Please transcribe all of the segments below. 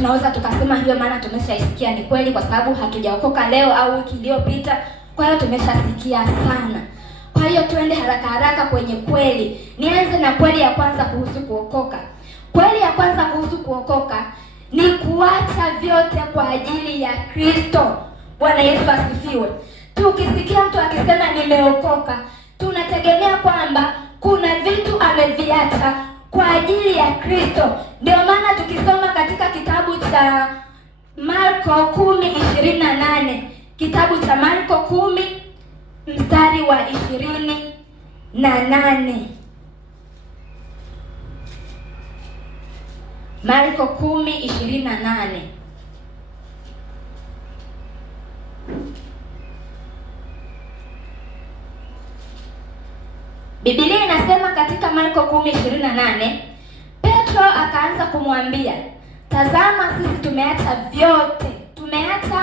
Tunaweza tukasema hiyo maana tumeshaisikia ni kweli, kwa sababu hatujaokoka leo au wiki iliyopita. Kwa hiyo tumeshasikia sana. Kwa hiyo tuende haraka haraka kwenye kweli. Nianze na kweli ya kwanza kuhusu kuokoka. Kweli ya kwanza kuhusu kuokoka ni kuacha vyote kwa ajili ya Kristo. Bwana Yesu asifiwe. Tukisikia mtu akisema nimeokoka, tunategemea kwamba kuna vitu ameviacha kwa ajili ya Kristo. Ndio maana tukisoma katika kitabu cha Marko 10:28, kitabu cha Marko 10 mstari wa 28. Marko 10:28. Biblia inasema katika Marko 10:28, Petro akaanza kumwambia, tazama sisi tumeacha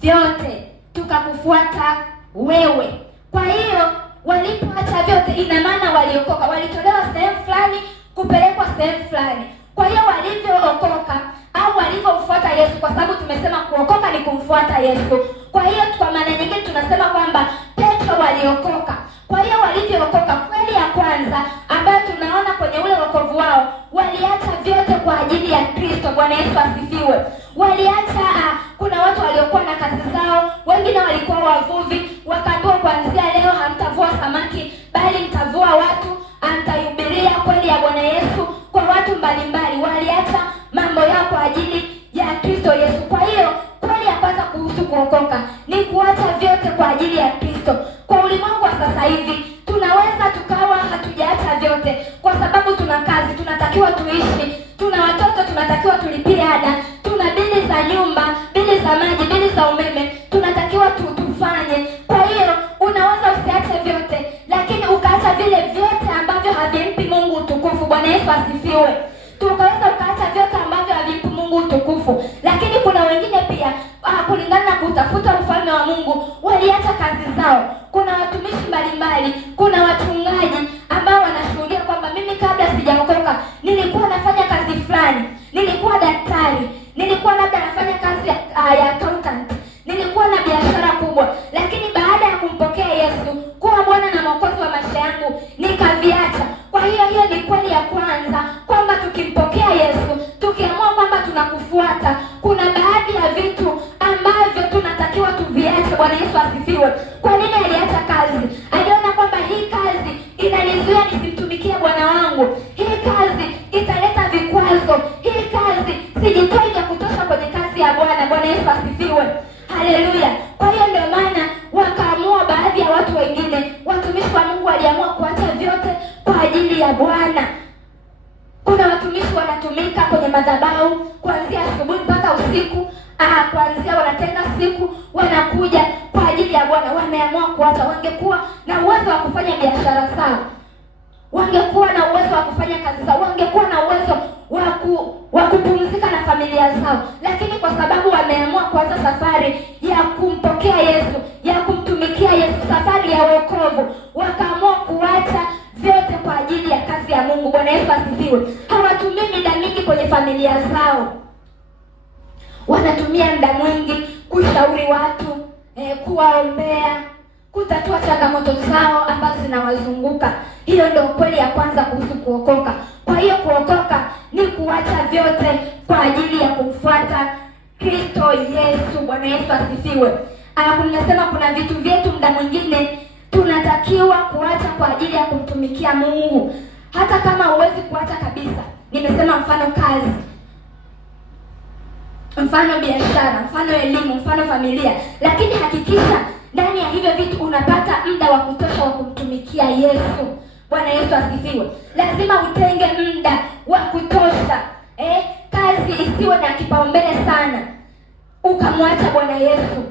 vyote tukakufuata wewe. Kwa hiyo walipoacha vyote, ina maana waliokoka, walitolewa sehemu fulani kupelekwa sehemu fulani. Kwa hiyo walivyookoka au walivyomfuata Yesu, kwa sababu tumesema kuokoka ni kumfuata Yesu. Kwa hiyo kwa maana nyingine tunasema kwamba Petro waliokoka. Kwa hiyo walivyookoka, kweli ya kwanza ambayo tunaona kwenye ule wokovu wao, waliacha vyote kwa ajili ya Kristo. Bwana Yesu asifiwe. Waliacha kuna watu waliokuwa na kazi zao, wengine walikuwa wavuvi, wakaambiwa kuanzia leo hamtavua samaki bali mtavua watu, mtahubiria kweli ya Bwana Yesu kwa watu mbalimbali. Waliacha mambo yao kwa ajili ya Kristo Yesu. Kwa hiyo kweli ya kwanza kuhusu kuokoka ni kuacha vyote kwa ajili ya Kristo. Kwa ulimwengu wa sasa hivi tunaweza tukawa hatujaacha vyote, kwa sababu tuna kazi, tunatakiwa tuishi, tuna watoto, tunatakiwa tulipie ada, tuna bili za nyumba, bili za maji, bili za umeme, tunatakiwa tufanye. Kwa hiyo unaweza usiache vyote, lakini ukaacha vile vyote ambavyo havimpi Mungu utukufu. Bwana Yesu asifiwe. Tukaweza ukaacha vyote ambavyo havimpi Mungu utukufu. Lakini kuna wengine pia kulingana na kutafuta ufalme wa Mungu, waliacha kazi zao. Kuna watumishi mbalimbali, kuna wachungaji ambao wanashuhudia kwamba mimi kabla sijaokoka nilikuwa nafanya kazi fulani, nilikuwa daktari, nilikuwa labda nafanya kazi ya accountant, nilikuwa na biashara kubwa, lakini baada ya kumpokea Yesu kuwa Bwana na Mwokozi wa maisha yangu nikaviacha. Kwa hiyo ni kweli ya kwanza kwamba tukimpokea Yesu, tukiamua kwamba tunakufuata, kuna baadhi ya vitu ambavyo tunatakiwa tuviache. Bwana Yesu asifiwe. Kwa nini aliacha kazi? Aliona kwamba hii kazi inanizuia nisimtumikie Bwana wangu, hii kazi italeta vikwazo, hii kazi sijitoi ya kutosha kwenye kazi ya Bwana. Bwana Yesu asifiwe. Haleluya. Kwa hiyo ndio maana wakaamua, baadhi ya watu wengine, watumishi wa Mungu waliamua kuacha vyote kwa ajili ya Bwana. Kuna watumishi wanatumika kwenye madhabahu kuanzia asubuhi mpaka usiku, kuanzia wanatenga siku wanakuja kwa ajili ya Bwana. Wameamua kuacha. Wangekuwa na uwezo wa kufanya biashara zao, wangekuwa na uwezo wa kufanya kazi zao, wangekuwa na uwezo wa kupumzika na familia zao, lakini kwa sababu wameamua kuanza safari ya kumpokea Yesu, ya kumtumikia Yesu, safari ya wokovu, wakaamua kuacha vyote kwa ajili ya kazi ya Mungu. Bwana Yesu asifiwe. Hawatumii muda mwingi kwenye familia zao, wanatumia muda mwingi kushauri watu, kuwaombea, kutatua changamoto zao ambazo zinawazunguka. Hiyo ndio kweli ya kwanza kuhusu kuokoka. Kwa hiyo kuokoka ni kuacha vyote kwa ajili ya kumfuata Kristo Yesu. Bwana Yesu asifiwe. Nimesema kuna vitu vyetu muda mwingine tunatakiwa kuacha kwa ajili ya kumtumikia Mungu, hata kama huwezi kuacha kabisa. Nimesema mfano kazi, mfano biashara, mfano elimu, mfano familia, lakini hakikisha ndani ya hivyo vitu unapata muda wa kutosha wa kumtumikia Yesu. Bwana Yesu asifiwe. Lazima utenge muda wa kutosha. Kazi isiwe na kipaumbele sana ukamwacha Bwana Yesu.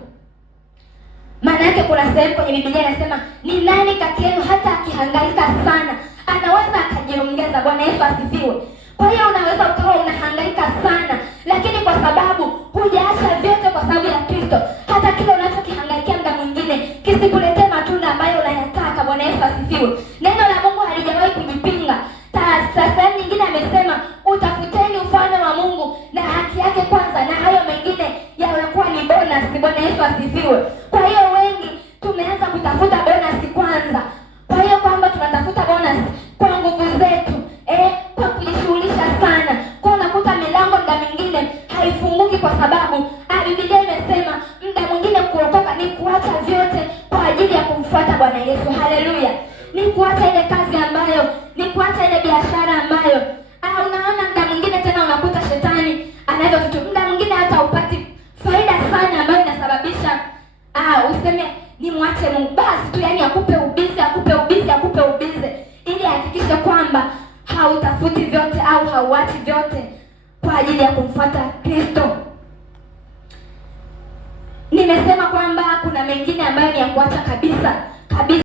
Maana yake kuna sehemu kwenye Biblia inasema, ni nani kati yenu hata akihangaika sana anaweza akajiongeza? Bwana Yesu asifiwe. Kwa hiyo unaweza ukawa unahangaika sana, lakini kwa sababu hujaacha vyote kwa sababu ya Kristo, hata kile unachokihangaikia muda mwingine kisikuletee matunda ambayo unayataka. Bwana Yesu asifiwe. Neno la Mungu halijawahi kujipinga. Sasa nyingine amesema, utafuteni ufalme wa Mungu na haki yake kwanza, asifiwe. Kwa hiyo wengi tumeanza kutafuta bonus kwanza. Kwa hiyo kwamba tunatafuta bonus kwa nguvu zetu, kwa kujishughulisha sana. Kwa unakuta milango muda mwingine haifunguki kwa sababu Biblia imesema muda mwingine kuokoka ni kuacha vyote kwa ajili ya kumfuata Bwana Yesu. Haleluya. Ni kuacha ile kazi ambayo, ni kuacha ile biashara ambayo unaona muda mwingine tena unakuta shetani anavyo vitu. Muda mwingine hata upati faida sana ambayo inasababisha useme ni mwache Mungu. Basi tu yani akupe ubizi ili hakikishe kwamba hautafuti vyote au hauachi vyote kwa ajili ya kumfuata Kristo. Nimesema kwamba kuna mengine ambayo ni ya kuacha kabisa.